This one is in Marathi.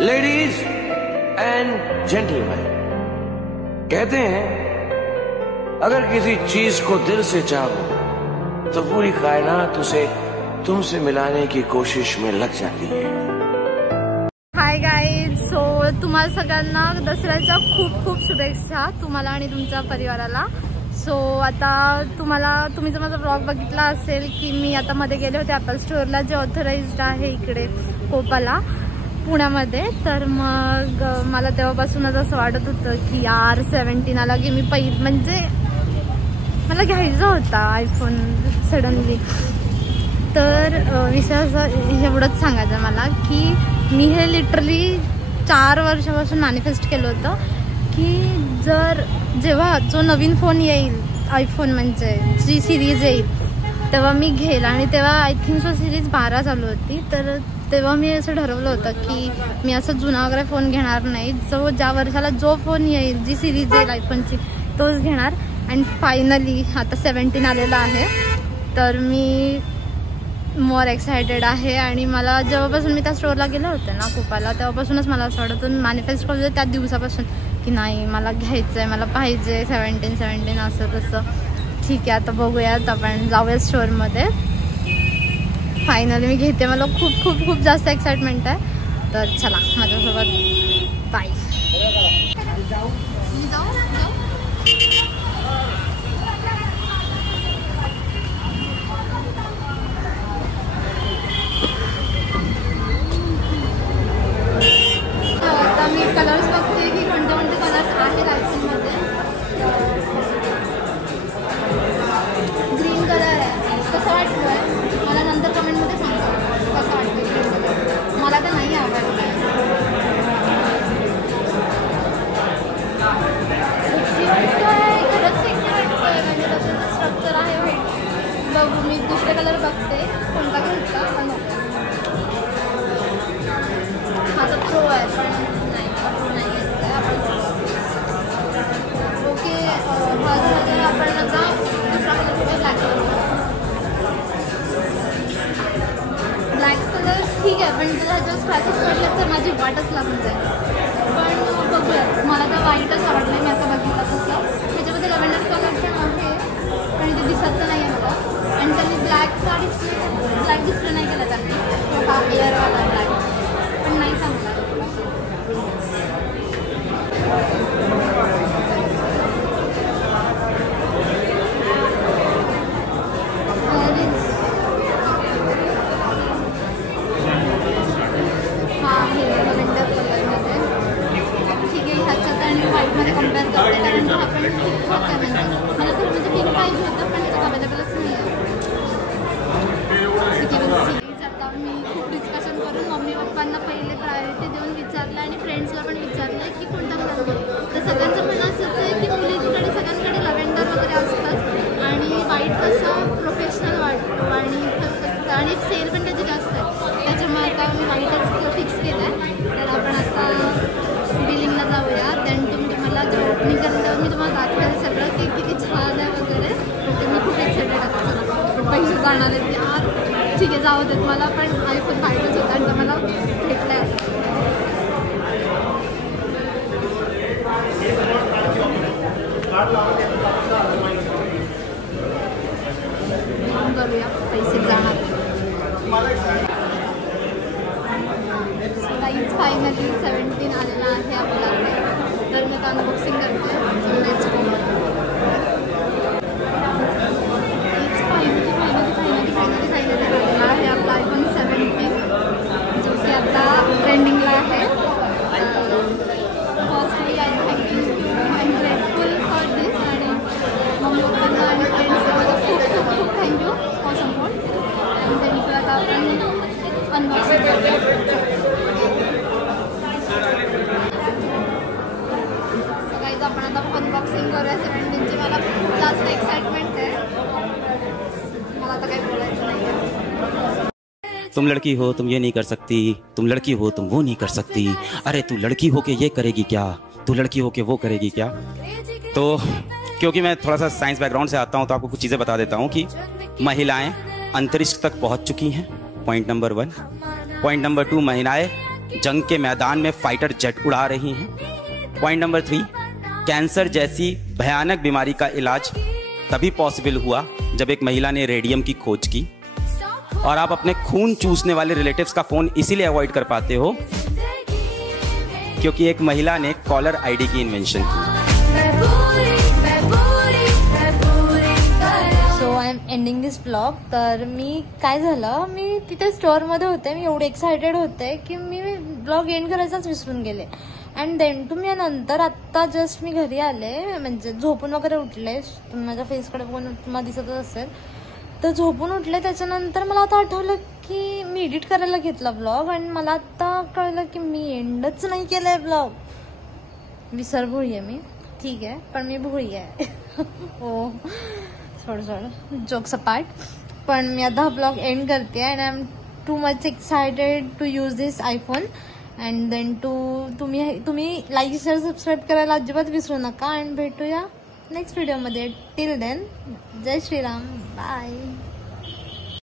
लेडीज एंड जेंटलमैन, कहते हैं अगर किसी चीज को दिल से चाहो तो पूरी कायनात उसे तुमसे मिलाने की कोशिश में लग जाती है। हाय गाईज, सो तुम्हाला सगळ्यांना दसऱ्याच्या खूप खूप शुभेच्छा, तुम्हाला आणि तुमच्या परिवाराला। सो आता तुम्ही जर माझा ब्लॉग बघितला असेल की मी आता मध्ये गेले होते ॲपल स्टोअरला, जे ऑथराइज्ड आहे इकडे कोपाला पुण्यामध्ये। तर मग मला तेव्हापासूनच असं वाटत होतं की यार 17 आला की मी म्हणजे मला घ्यायचा होता आयफोन सडनली। तर विषय असं एवढंच सांगायचं मला की मी हे लिटरली 4 वर्षापासून मॅनिफेस्ट केलं होतं की जेव्हा जो नवीन फोन येईल आयफोन म्हणजे जी सिरीज येईल तेव्हा मी घेईल। आणि तेव्हा आय थिंक सो सिरीज 12 चालू होती, तर तेव्हा मी असं ठरवलं होतं की मी असं जुना वगैरे फोन घेणार नाही, ज्या वर्षाला जो फोन येईल जी सिरीज येईल आयफोनची तोच घेणार। अँड फायनली आता 17 आलेला आहे, तर मी मोर एक्सायटेड आहे। आणि मला जेव्हापासून मी त्या स्टोअरला गेले होते ना कोपाला, तेव्हापासूनच मला असं वाटत होतं, मॅनिफेस्ट करत होते त्या दिवसापासून की नाही मला घ्यायचं आहे, मला पाहिजे 17 असं तसं। ठीक आहे, आता बघूयात, आपण जाऊया स्टोअरमध्ये। फायनली मी घेते, मला खूप खूप खूप जास्त एक्साइटमेंट आहे। तर चला माझ्यासोबत, बाय। आता मी कलर्स बघते की कोणते कोणते कलर्स आहेत आयफोनमध्ये। ग्रीन कलर आहे, कसं वाटतोय मला नंतर कमेंटमध्ये सांगा कसं वाटतं ग्रीन कलर। मला तर नाही आवडलं, सेक्सी वाटतोय, खरंच सेक्सी वाटतोय, म्हणजे त्याचं स्ट्रक्चर आहे। बघू, मी दुसरे कलर बघते कोणता घ्यायचा, पण हा तर प्रो आहे, पण नाही प्रो नाही घ्यायचा आहे आपण। ओके, हा झाला आपण आता दुसरा colour black colour. Black colour ठीक आहे, पण जर ह्याच्यावर स्क्रॅचेस पडले तर माझी वाटच लागून जाईल। पण बघूया, मला तर व्हाईटच आवडलं आहे, मी आता बघितलं तसं। ह्याच्यामध्ये लव्हेंडर कलर पण आहे, पण इथे दिसत तर नाही आहे मला। आणि त्यांनी ब्लॅक डिस्प्ले नाही केला त्यांनी, हा एअरवाला ब्लॅक, पण नाही चांगला। हा हे लव्हेंडर कलरमध्ये ठीक आहे, ह्याच्यात आणि व्हाईटमध्ये कम्पेअर करते, कारण हा पण ठीक आहे। म्हणजे मला खरं म्हणजे पिंक पाहिजे होतं, पण त्याच्यात अवेलेबलच नाही आहे। सिरीज आता मी खूप डिस्कशन करून मम्मी पप्पांना पहिले प्रायोरिटी देऊन विचारलं आणि फ्रेंड्सला पण विचारलं की कोणता कलर घेऊ। तर सगळ्यांचं पण असंच आहे की मुलींकडे सगळ्यांकडे लव्हेंडर वगैरे असतात आणि व्हाईट कसं प्रोफेशनल वाटतो आणि सेल पण त्याची जास्त आहे, त्याच्यामुळे आता मी व्हाईटच फिक्स केलं आहे। तर आपण आता बिलिंगला जाऊया, देन तुम्ही मला जेव्हा ओपनिंग केलं मी तुम्हाला दाखवेल सगळं की किती छान आहे वगैरे। ओके, मी खूप एक्सायटेड आहे, चला पैसे जाणार आहेत यार। ठीक आहे, जाऊ देत, मला पण आयफोन पाहिजेच होता आणि मला भेटलं आहे। करूया, पैसे जाणार। प्राईस फायनली 17 आलेला आहे आपल्याकडे, तर मी अनबॉक्सिंग करते। फायनली आलेला आहे आपला आयफोन 17, जो की आता ट्रेंडिंगला आहे। Firstly I am grateful for this, आणि मम्मी पप्पांना आणि फ्रेंड्सला खूप खूप खूप थँक्यू फॉर सपोर्ट। आणि त्यांनी आता आपण अनबॉक्सिंग करूया। सगळीच आपण आता अनबॉक्सिंग करूया 17ची। मला खूप जास्त एक्साइटमेंट आहे, मला आता काही बोलायचं नाही आहे। तुम लड़की हो तुम ये नहीं कर सकती, तुम लड़की हो तुम वो नहीं कर सकती, अरे तू लड़की हो के ये करेगी क्या, तू लड़की हो के वो करेगी क्या। तो क्योंकि मैं थोड़ा सा साइंस बैकग्राउंड से आता हूँ तो आपको कुछ चीज़ें बता देता हूँ कि महिलाएं अंतरिक्ष तक पहुँच चुकी हैं, पॉइंट नंबर 1। पॉइंट नंबर 2, महिलाएं जंग के मैदान में फाइटर जेट उड़ा रही हैं। पॉइंट नंबर 3, कैंसर जैसी भयानक बीमारी का इलाज तभी पॉसिबल हुआ जब एक महिला ने रेडियम की खोज की। और आप अपने खून चूसने वाले रिलेटिव्स का फ़ोन इसीलिए अवॉइड कर पाते हो क्योंकि एक महिला ने कॉलर आईडी की इन्वेंशन की। So I am ending this blog. तर मी काय झालं, मी तिथे स्टोअरमध्ये होते, मी एवढे एक्सायटेड होते की मी ब्लॉग एंड करायचाच विसरून गेले. अँड देन टू मी नंतर आत्ता जस्ट मी घरी आले, म्हणजे झोपून वगैरे उठले. माझ्या फेसकडे बघून तुम्हाला दिसतच असेल. तर झोपून उठले, त्याच्यानंतर मला आता आठवलं की मी एडिट करायला घेतला ब्लॉग आणि मला आता कळलं की मी एंडच नाही केलाय ब्लॉग. विसरभोळी आहे मी, ठीक आहे, पण मी भोळी आहे. हो, थोडं जोक्स अपार्ट. पण मी आता हा ब्लॉग एंड करते and I am too much excited to use this iPhone. And then तुम्ही लाईक शेअर सबस्क्राईब करायला अजिबात विसरू नका. अँड भेटूया नेक्स्ट व्हिडिओमध्ये. Till then, Jai Shriram, bye.